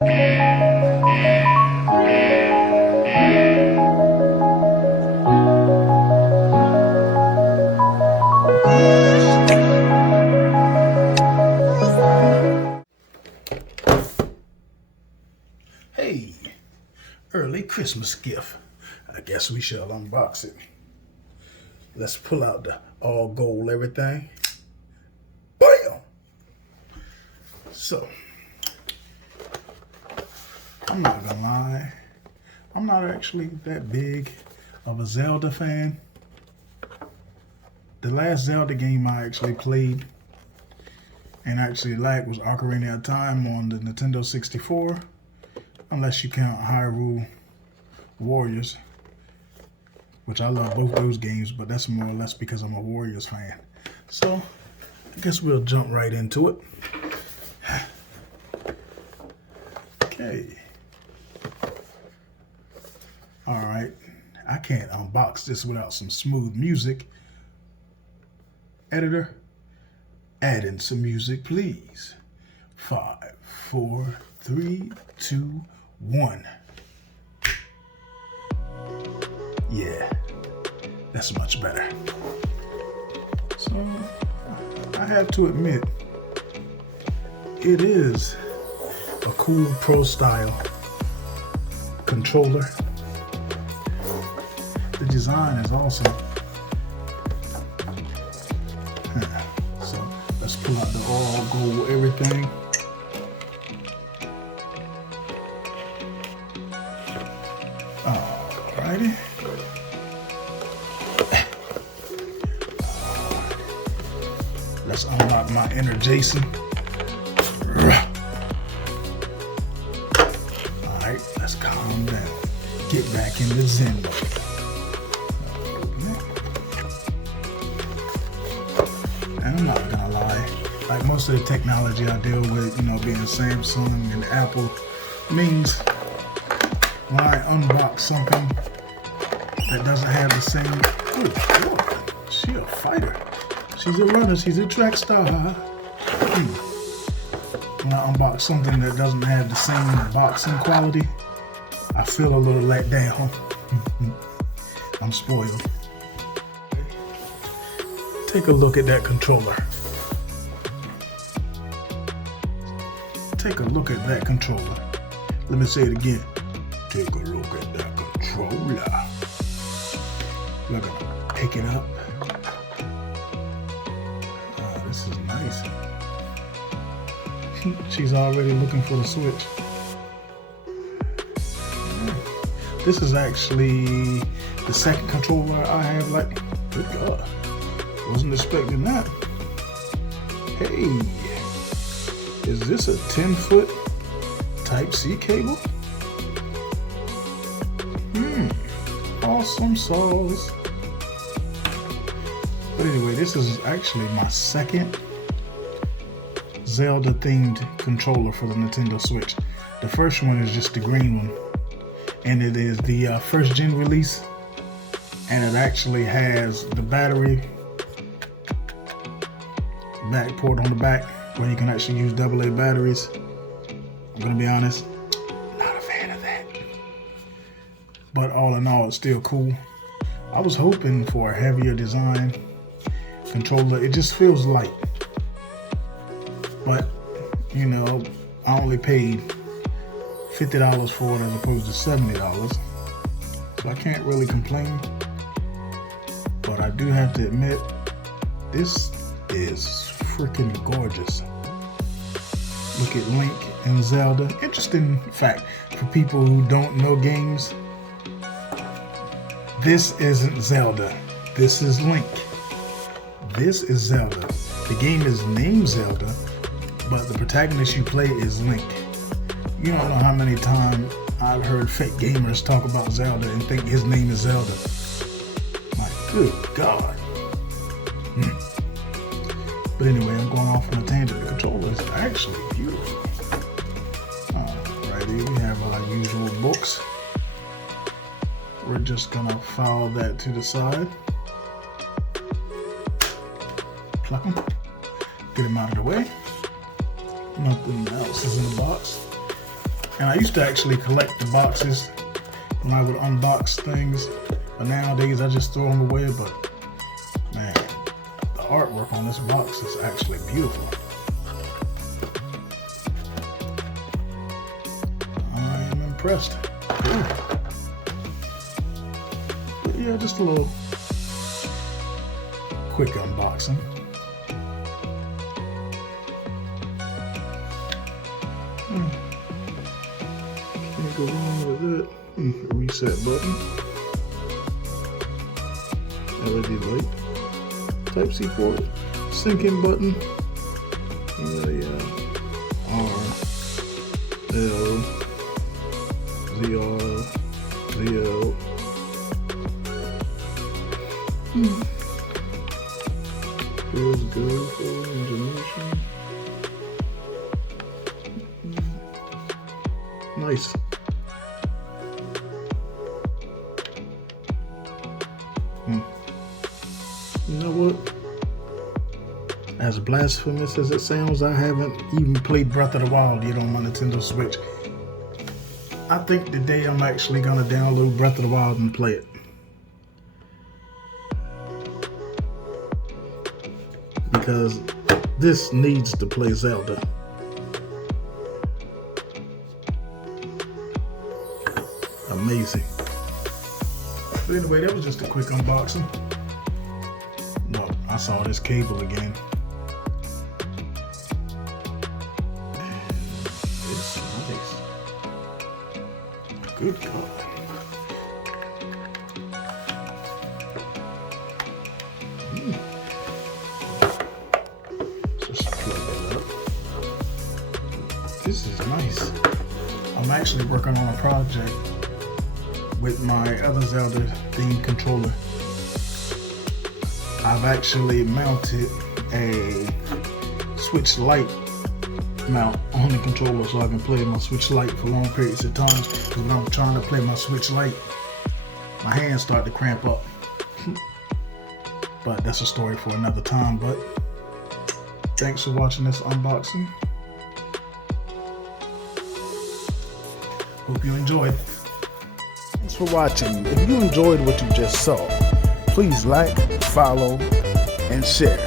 Hey, early Christmas gift. I guess we shall unbox it. Let's pull out the all gold everything. Bam! So, I'm not gonna lie. I'm not actually that big of a Zelda fan. The last Zelda game I actually played and actually liked was Ocarina of Time on the Nintendo 64. Unless you count Hyrule Warriors, which I love both those games, but that's more or less because I'm a Warriors fan. So, I guess we'll jump right into it. Okay. Alright, I can't unbox this without some smooth music. Editor, add in some music, please. 5, 4, 3, 2, 1. Yeah, that's much better. So, I have to admit, it is a cool pro style controller. The design is awesome. So, let's pull out the all gold everything. Alrighty. Let's unlock my inner Jason. Alright, let's calm down. Get back in the Zen mode. And I'm not gonna lie, like most of the technology I deal with, being Samsung and Apple, means when I unbox something that doesn't have the same, good Lord, she a fighter. She's a runner, she's a track star. When I unbox something that doesn't have the same boxing quality, I feel a little let down. I'm spoiled. Take a look at that controller. Take a look at that controller. Let me say it again. Take a look at that controller. We're gonna pick it up. Oh, this is nice. She's already looking for the switch. This is actually the second controller I have. Like, good God, wasn't expecting that. Hey, is this a 10-foot Type-C cable? Awesome sauce. But anyway, this is actually my second Zelda themed controller for the Nintendo Switch. The first one is just the green one, and it is the first gen release, and it actually has the battery back port on the back where you can actually use AA batteries. I'm gonna be honest, not a fan of that, but all in all, it's still cool. I was hoping for a heavier design controller. It just feels light, but I only paid $50 for it as opposed to $70, so I can't really complain. But I do have to admit, this is freaking gorgeous. Look at Link and Zelda. Interesting fact for people who don't know games, this isn't Zelda, this is Link. This is Zelda. The game is named Zelda, but the protagonist you play is Link. You don't know how many times I've heard fake gamers talk about Zelda and think his name is Zelda. My good God. But anyway, I'm going off on a tangent. The controller is actually beautiful. Alrighty, we have our usual books. We're just gonna file that to the side. Pluck them. Get them out of the way. Nothing else is in the box. And I used to actually collect the boxes when I would unbox things, but nowadays I just throw them away. But man, the artwork on this box is actually beautiful. I am impressed. Ooh. But yeah, just a little quick unboxing. Can't go wrong with it. Reset button. LED light. Type-C port. Sync-in button. R, L, ZR, ZL. Feels good for information. Nice. You know what? As blasphemous as it sounds, I haven't even played Breath of the Wild yet on my Nintendo Switch. I think today I'm actually gonna download Breath of the Wild and play it. Because this needs to play Zelda. Amazing. But anyway, that was just a quick unboxing. Look, I saw this cable again. And it's nice. Good God. Just plug that up. This is nice. I'm actually working on a project with my other Zelda themed controller. I've actually mounted a Switch Lite mount on the controller so I can play my Switch Lite for long periods of time. Because when I'm trying to play my Switch Lite, my hands start to cramp up. But that's a story for another time. But thanks for watching this unboxing. Hope you enjoyed. Thanks for watching. If you enjoyed what you just saw, please like, follow, and share.